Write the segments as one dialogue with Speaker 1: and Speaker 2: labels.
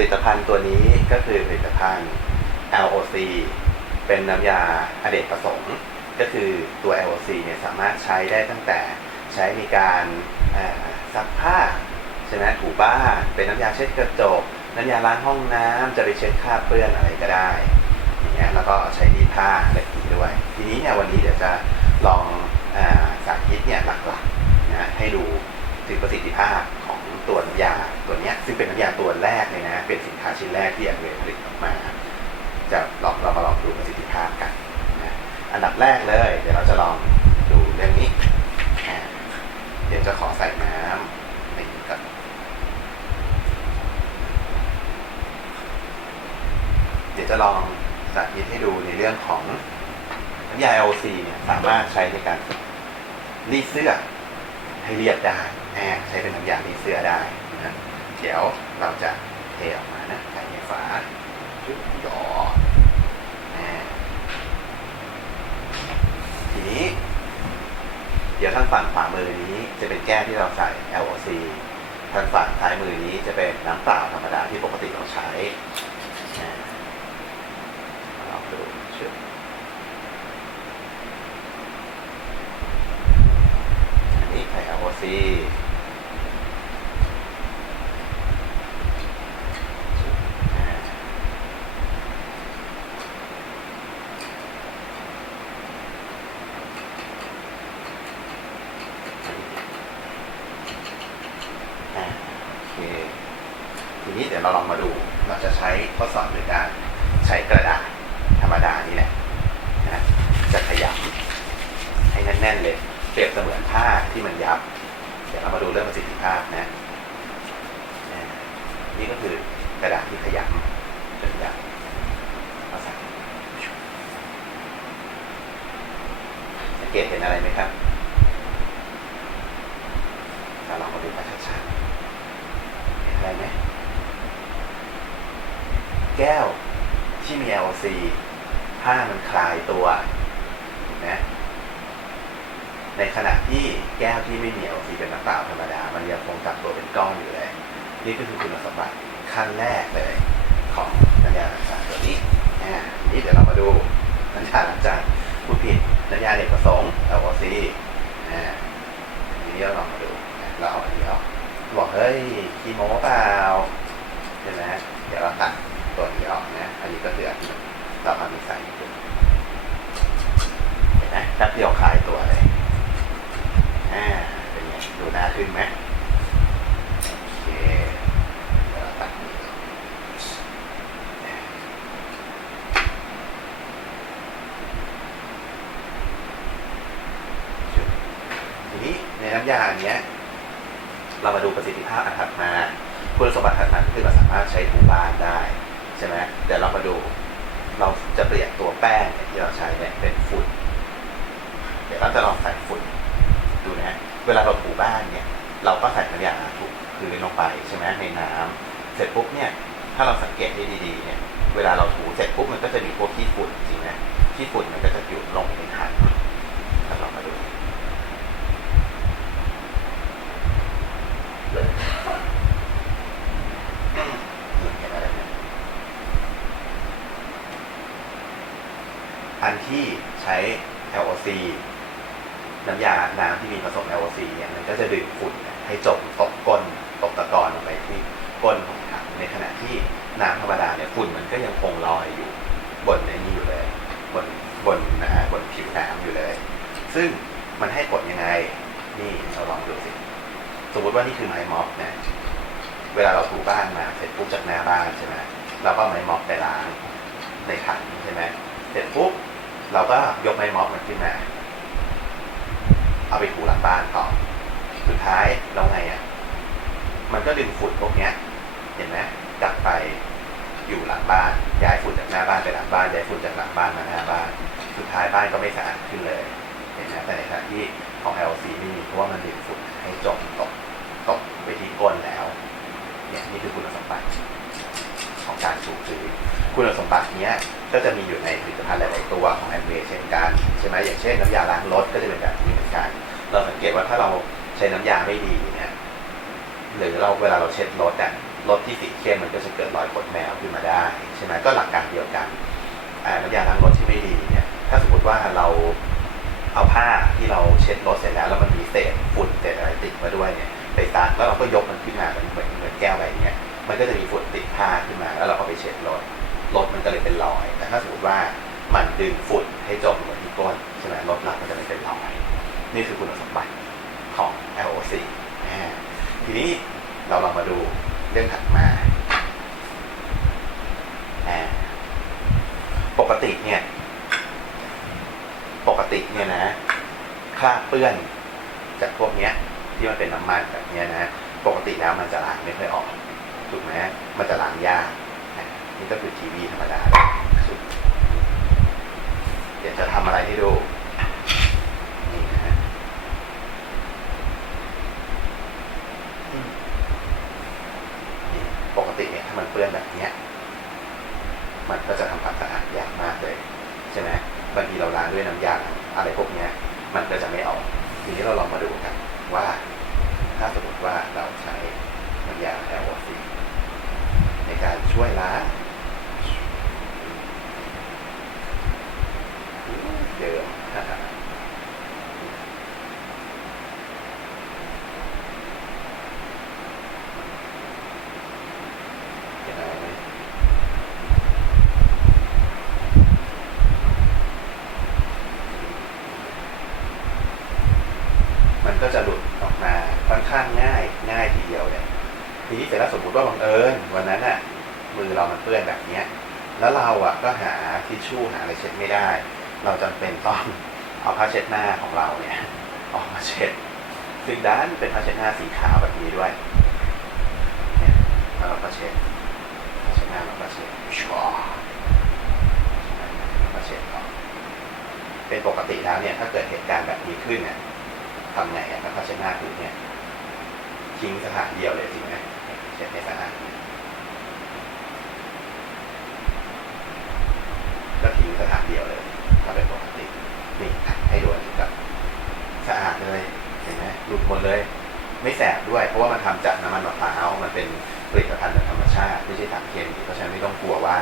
Speaker 1: ลิตภัณฑ์ตัวนี้ก็คือผลิตภัณฑ์ LOC เป็นน้ำยาอเนกประสงค์ก็คือตัว LOC เนี่ยสามารถใช้ได้ตั้งแต่ใช้ในการซักผ้าใช่ไหมถูบ้าน เป็นน้ำยาเช็ดกระจก น้ำยาล้างห้องน้ำจะไปเช็ดคราบเปื้อนอะไรก็ได้อย่างเงี้ยแล้วก็ใช้รีผ้าอะไรอีกด้วย ทีนี้เนี่ยวันนี้เดี๋ยวจะลองอาสาธิตเนี่ยหลักๆนะให้ดูถึงประสิทธิภาพ ตัวน้ำยาตัวนี้ซึ่งเป็นน้ำยาตัวแรกเลยนะ เป็นสินค้าชิ้นแรกที่อันเวผลิตออกมา จะลองเรามาลองดูประสิทธิภาพกันนะอันดับแรกเลย เดี๋ยวเราจะลองดูเรื่องนี้เดี๋ยวจะขอใส่น้ำในนี้ก่อนเดี๋ยวจะลองสาธิตให้ดูในเรื่องของน้ำยา LC เนี่ยสามารถใช้ในการรีดเสื้อ ให้เรียบได้อ่าใช้เป็นน้ำยารีเสื้อได้นะเดี๋ยวเราจะเทออกมานะใส่ในฝาจุดหยอดทีนี้ เดี๋ยวทางฝั่งขวามือนี้จะเป็นแก้วที่เราใส่ LOC ทางฝั่งซ้ายมือนี้จะเป็นน้ำเปล่าธรรมดาที่ปกติเราใช้อ่าลองดูชึบอันนี้ใส่ LOC ชึบอ่าอ่าโอเคทีนี้เดี๋ยวเราลองมาดู เราจะใช้ทดสอบโดยการใช้กระดาษธรรมดานี่แหละนะจะขยำให้แน่นๆเลย เปรียบเสมือนผ้าที่มันยับ เดี๋ยวเรามาดูเรื่องประสิทธิภาพนะ นี่ก็คือกระดาษที่ขยำจนยับเอาใส่สังเกตเห็นอะไรไหมครับเราลองมาดูกันชัดๆเห็นอะไรไหมแก้วที่มี LC ผ้ามันคลายตัวนไหมในขณะที่ แก้วที่ไม่มี LC เป็นน้ำเปล่าธรรมดา มันยังคงจับตัวเป็นก้อนอยู่เลย นี่ก็คือคุณสมบัติขั้นแรกเลยของน้ำยาล้างจานตัวนี้นี้เดี๋ยวเรามาดูน้ำยาล้างจานพูดผิดน้ำยาเด็กประสงค์ LC อ่าทีนี้เราลองมาดูเราเอาอันนี้ออกบอกเฮ้ยคีโมเปล่าใช่ไหมเดี๋ยวเราตัดตัวนี้ออกนะอันนี้ก็คืออันที่เราเอามาใส่อยู่เห็นไหมแป๊บเดียวคลายตัว อ่าเป็นไงดูน่าขึ้นไหมโอเคเดี๋ยวเราตัดนี้ออกทีนี้ในน้ำยาอันเนี้ย เรามาดูประสิทธิภาพอันถัดมา คุณสมบัติถัดมาคือเราสามารถใช้ถูบ้านได้ ใช่ไหมเดี๋ยวเรามาดู เราจะเปลี่ยนตัวแป้งเนี่ยที่เราใช้เนี่ยเป็นฝุ่นเดี๋ยวเราจะลองใส่ฝุ่น ดูนะเวลาเราถูบ้านเนี่ย เราก็ใส่น้ำยาถูพื้นลงไปใช่ไหมในน้ำเสร็จปุ๊บเนี่ยถ้าเราสังเกตให้ดีๆเนี่ยเวลาเราถูเสร็จปุ๊บมันก็จะมีพวกขี้ฝุ่นจริงไหมขี้ฝุ่นมันก็จะหยุดลงในถังถ้าเรามาดูเห็นอะไรไหมอันที่ใช้ LOC น้ำยาน้ำที่มีผสม LOC เนี่ยมันก็จะดึงฝุ่นให้จมตกก้นตกตะกอนลงไปที่ก้นของถังในขณะที่น้ำธรรมดาเนี่ยฝุ่นมันก็ยังคงลอยอยู่บนในนี้อยู่เลย บนบนนะฮะบนผิวน้ำอยู่เลย ซึ่งมันให้ผลยังไงนี่เราลองดูสิสมมติว่านี่คือไม้ม็อบนะเวลาเราถูบ้านมาเสร็จปุ๊บจากหน้าบ้านใช่ไหมเราก็ไม้ม็อบไปล้างในถังใช่ไหมเสร็จปุ๊บเราก็ยกไม้ม็อบมันขึ้นมา เอาไปถูหลังบ้านต่อ สุดท้ายเราไงอะ มันก็ดึงฝุ่นพวกเนี้ย เห็นไหมกลับไปอยู่หลังบ้าน ย้ายฝุ่นจากหน้าบ้านไปหลังบ้าน ย้ายฝุ่นจากหลังบ้านมาหน้าบ้าน สุดท้ายบ้านก็ไม่สะอาดขึ้นเลย เห็นไหมแต่ในขณะที่ของ LC ไม่มีเพราะว่ามันดึงฝุ่นให้จมตกตกไปที่ก้นแล้ว เนี่ยนี่คือคุณสมบัติของการถูกซื้อคุณสมบัติเนี้ย ก็จะมีอยู่ในผลิตภัณฑ์หลาย ๆ ตัวของแอมเวย์เช่นกันใช่ไหมอย่างเช่นน้ำยาล้างรถก็จะเป็นแบบนี้เหมือนกัน เราสังเกตว่าถ้าเราใช้น้ำยาไม่ดีเนี่ยหรือเราเวลาเราเช็ดรถอะรถที่สีเข้มมันก็จะเกิดรอยขนแมวขึ้นมาได้ใช่ไหมก็หลักการเดียวกันน้ำยาล้างรถที่ไม่ดีเนี่ยถ้าสมมติว่าเราเอาผ้าที่เราเช็ดรถเสร็จแล้ว แล้วมันมีเศษฝุ่นเศษอะไรติดมาด้วยเนี่ยไปซักแล้วเราก็ยกมันขึ้นมาเหมือนเหมือนเหมือนแก้วใบเนี้ยมันก็จะมีฝุ่นติดผ้าขึ้นมา แล้วเราก็ไปเช็ดรถ รถมันก็เลยเป็นรอย แต่ถ้าสมมติว่ามันดึงฝุ่นให้จมลงที่ก้นใช่ไหมรถเราก็จะไม่เป็นรอย นี่คือคุณสมบัติของ LOC อ่าทีนี้เราลองมาดูเรื่องถัดมา ปกติเนี่ย ปกติเนี่ยนะคราบเปื้อนจากพวกเนี้ย ที่มันเป็นน้ำมันแบบเนี้ยนะ ปกติแล้วมันจะล้างไม่ค่อยออก ถูกไหมมันจะล้างยาก นี่ก็คือทีวีธรรมดาสุดเดี๋ยวจะทำอะไรให้ดูนี่นะฮะนี่ปกติเนี่ยถ้ามันเปื้อนแบบเนี้ย มันก็จะทำความสะอาดยากมากเลยใช่ไหมบางทีเราล้างด้วยน้ำยาอะไรพวกเนี้ย มันก็จะไม่ออก ทีนี้เราลองมาดูกันว่า ถ้าสมมติว่าเราใช้น้ำยา LOC ในการช่วยล้างเดิมนะครับ เห็นอะไรไหมมันก็จะหลุดออกมาค่อนข้างง่ายง่ายทีเดียวเลยทีนี้เสร็จแล้วสมมติว่าบังเอิญวันนั้นอะ มือเรามันเปื้อนแบบเนี้ย แล้วเราอะก็หาทิชชู่หาอะไรเช็ดไม่ได้ เราจำเป็นต้องเอาผ้าเช็ดหน้าของเราเนี่ยออกมาเช็ดซึ่งด้านเป็นผ้าเช็ดหน้าสีขาวแบบนี้ด้วยเนี่ยแล้วเราก็เช็ดผ้าเช็ดหน้าเราก็เช็ดชัวแล้วก็เช็ดต่อเป็นปกติแล้วเนี่ยถ้าเกิดเหตุการณ์แบบนี้ขึ้นเนี่ยทำไงอะถ้าผ้าเช็ดหน้าคือเนี่ยทิ้งสถานเดียวเลยจริงไหมเช็ดในสถานก็ทิ้งสถานเดียวเลย ถ้าเป็นปกติ นี่อะให้ดูอันนี้ก่อนสะอาด เลยเห็นไหมหลุดหมดเลย ไม่แสบด้วย เพราะว่ามันทำจากน้ำมันมะพร้าวมันเป็นผลิตภัณฑ์จากธรรมชาติไม่ใช่สารเคมีเพราะฉะนั้นไม่ต้องกลัวว่า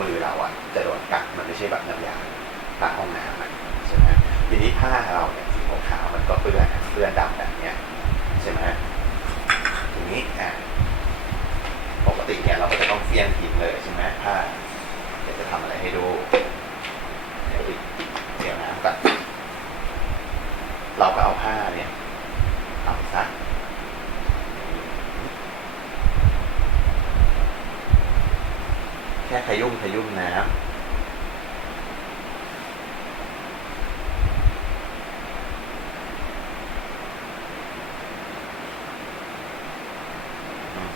Speaker 1: มือเราอะจะโดนกัดมันไม่ใช่แบบน้ำยาล้างห้องน้ำใช่ไหมทีนี้ผ้าเราเนี่ยสีขาวมันก็เปื้อนเปื้อนดำแบบเนี้ยใช่ไหมทีนี้อะปกติเนี่ยเราก็จะต้องเฟี้ยงทิ้งเลยใช่ไหมผ้าเดี๋ยวจะทำอะไรให้ดูยวปิดเดี๋ยวน้ำก่อนเราก็เอาผ้าเนี่ยเอาไปซัก แค่ขยุ่มขยุ่มน้ำอืม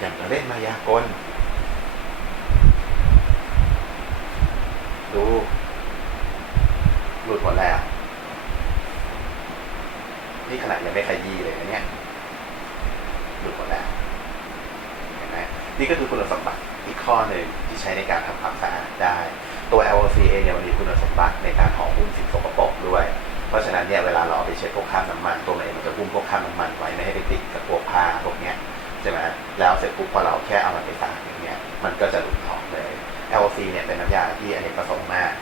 Speaker 1: อย่างจะ เล่นมายากล ดู หลุดหมดแล้ว นี่ขนาดยังไม่ขยี้เลยนะเนี่ยหลุดหมดแล้วเห็นไหมนี่ก็คือคุณสมบัติอีกข้อหนึ่งที่ใช้ในการทำความสะอาดได้ ตัว LOC เองเนี่ยมันมีคุณสมบัติในการห่อหุ้มสิ่งสกปรกด้วย เพราะฉะนั้นเนี่ยเวลาเราเอาไปเช็ดพวกคราบน้ำมันตัวมันเองมันจะหุ้มพวกคราบน้ำมันไว้ไม่ให้ไปติดกับพวกผ้าพวกเนี้ย ใช่ไหมแล้วเสร็จปุ๊บพอเราแค่เอามันไปซักอย่างเงี้ยมันก็จะหลุดออกเลย LOC เนี่ยเป็นน้ำยาที่อเนกประสงค์มาก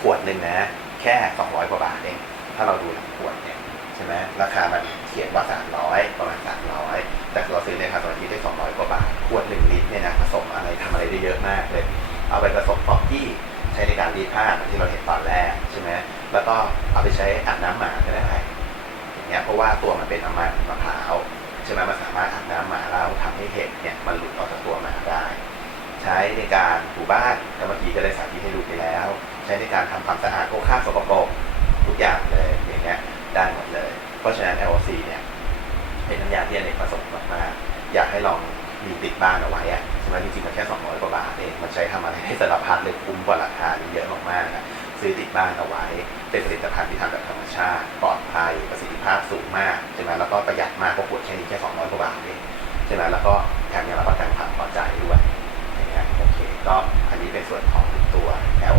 Speaker 1: ขวดหนึ่งนะ แค่ 200 กว่าบาทเองถ้าเราดูหลังขวดเนี่ยใช่ไหมราคามันเขียนว่า 300 ประมาณ 300 แต่เราซื้อในคาสโตร์ที่ได้ 200 กว่าบาท ขวด 1 ลิตรเนี่ยนะผสมอะไรทำอะไรได้เยอะมากเลย เอาไปผสมฟอกกี้ใช้ในการรีดผ้าที่เราเห็นตอนแรกใช่ไหมแล้วก็เอาไปใช้อาบน้ำหมาก็ได้อย่างเงี้ยเพราะว่าตัวมันเป็นน้ำมันมะพร้าวใช่ไหมมันสามารถอาบ ให้เห็ดเนี่ยมันหลุดออกจากตัวหมาได้ ใช้ในการถูบ้านแล้วเมื่อกี้ก็ได้สาธิตให้ดูไปแล้ว ใช้ในการทำความสะอาดพวกคราสกปรกทุกอย่างเลยอย่างเงี้ยได้หมดเลย เพราะฉะนั้น LOC เนี่ยเป็นน้ำยาที่อเนกประสงค์มากๆอยากให้ลองมีติดบ้านเอาไว้อะใช่ไหมจริงๆมันแค่ 200 กว่าบาทเองมันใช้ทำอะไรได้สารพัดเลยคุ้มกว่าราคาเยอะมากๆอะซื้อติดบ้านเอาไว้ เป็นผลิตภัณฑ์ที่ทำจากธรรมชาติ ปลอดภัยประสิทธิภาพสูงมากใช่ไหมแล้วก็ประหยัดมากเพราะขวดแค่นี้แค่200กว่าบาทเอง ใช่ไหมแล้วก็แถมยังรับประกันความพอใจด้วยอย่ยโอเคก็อันนี้เป็นส่วนของตัว L